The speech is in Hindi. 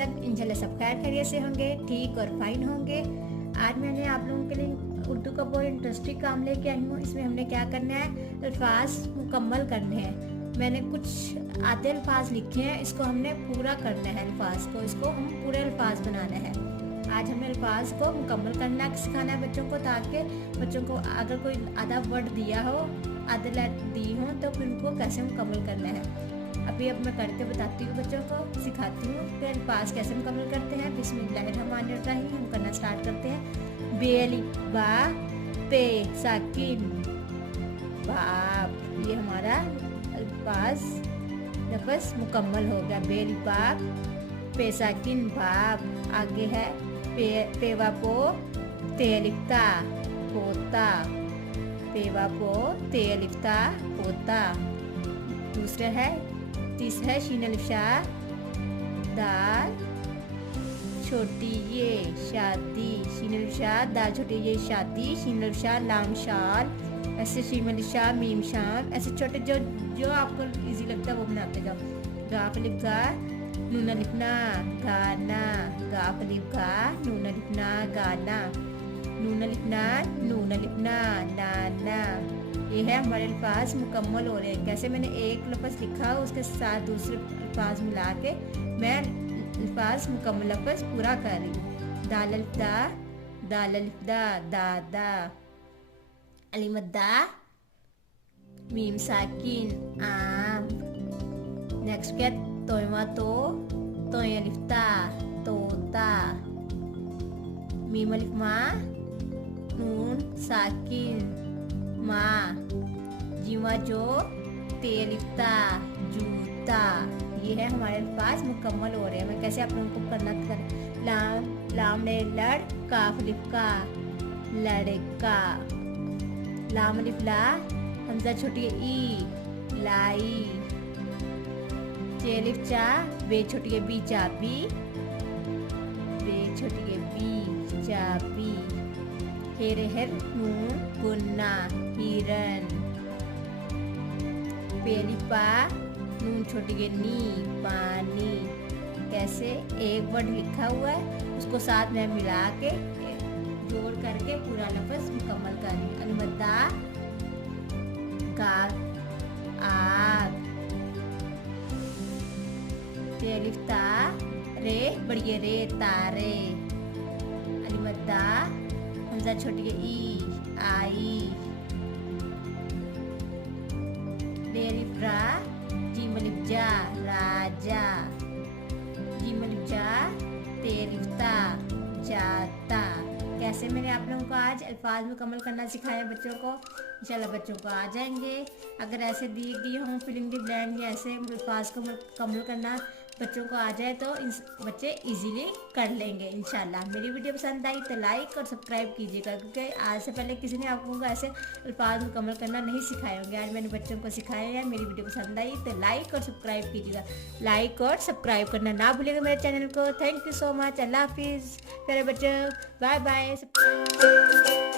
सब इंशाल्लाह सब खैर खैरियत से होंगे, ठीक और फाइन होंगे। आज मैंने आप लोगों के लिए उर्दू का बहुत इंटरेस्टिंग काम लेके आई हूँ। इसमें हमने क्या करना है, अल्फाज मुकम्मल करने हैं। मैंने कुछ आधे अल्फाज लिखे हैं, इसको हमने पूरा करना है। अल्फाज को इसको हम पूरे अल्फाज बनाना है। आज हमें अल्फाज को मुकम्मल करना सिखाना है बच्चों को, ताकि बच्चों को अगर कोई आधा वर्ड दिया हो, आधे लेटर दी हो, तो फिर उनको कैसे मुकम्मल करना है। अभी अब मैं करके बताती हूँ, बच्चों को सिखाती हूँ कि अल्फाज कैसे मुकम्मल करते हैं। बिस्मिल्लाहिर्रहमानिर्रहीम। हम करना स्टार्ट करते हैं। बेली बा पे साकिन बाप, ये हमारा अल्फाज लफ्ज़ मुकम्मल हो गया। बेली बाप पे साकिन बाप। आगे है पेवा पो तेलिफ्ता पोता, पेवा पो तेलिफ्ता पोता। दूसरा है, तीसरा है शीन अलिफ शा दाल छोटी ये शादी, शीन अलिफ शा दाल छोटी ये शादी, शीन अलिफ शा लाम शाल, ऐसे शीन अलिफ शा मीम शाम, ऐसे छोटे जो जो आपको इजी लगता है वो बनाते जाओ। गाफ अलिफ गा नून अलिफ ना गाना, गाफ अलिफ गा नून अलिफ ना गाना, नून अलिफ ना नून अलिफ ना नाना। ये है हमारे अल्फाज मुकम्मल हो रहे हैं। कैसे मैंने एक लफ्ज़ लिखा, उसके साथ दूसरे अल्फाज मिला के मैं अल्फाज मुकम्मल लफ्ज़ पूरा कर रही हूँ। दाल अलिफ दा, दाल अलिफ दा दादा, अलिफ दा मीम साकिन आम। नेक्स्ट क्या, तोयमा तो तोय अलिफ ता तोता, मीम अलिफ मा नून साकिन माँ, जीवा जो तेलिफ्ता जूता। ये है हमारे अल्फाज मुकम्मल हो रहे हैं। मैं कैसे आप लोगों को करना कर, लाम लाम ने लड़, काफ अलिफ का लड़का, लाम अलिफ ला, हमजा छोटी ई लाई, चे अलिफ चा बे छोटी बी चाबी, बे छोटी बी चाबी, हेरे हेर नून गुन्ना हिरन, पेलिपा नून छोटी के नी पानी। कैसे एक वर्ड लिखा हुआ है, उसको साथ में मिला के जोड़ करके पूरा लफ्ज़ मुकम्मल करनी। अलमदा का आग, तेलिफ्ता रे बड़िए रे तारे, अलमदा हमजा छोटी के ई आई, लेलिफ्रा जीम अलिफ जा राजा, जीम अलिफ जा तेलिफ्ता जाता। कैसे मैंने आप लोगों को आज अल्फाज मुकम्मल करना सिखाया बच्चों को, इंशाल्लाह बच्चों को आ जाएंगे। अगर ऐसे दिए गए हों फिलिंग द ब्लैंक या ऐसे अल्फाज को मुकम्मल करना बच्चों को आ जाए तो बच्चे इजीली कर लेंगे इंशाल्लाह। मेरी वीडियो पसंद आई तो लाइक और सब्सक्राइब कीजिएगा, क्योंकि आज से पहले किसी ने आप लोगों को ऐसे अल्फाज मुकम्मल करना नहीं सिखाए होंगे। आज मैंने बच्चों को सिखाया है। मेरी वीडियो पसंद आई तो लाइक और सब्सक्राइब कीजिएगा। लाइक और सब्सक्राइब करना ना भूलिएगा मेरे चैनल को। Thank you so much. अल्लाह हाफिज़ प्यारे बच्चों, बाय बाय।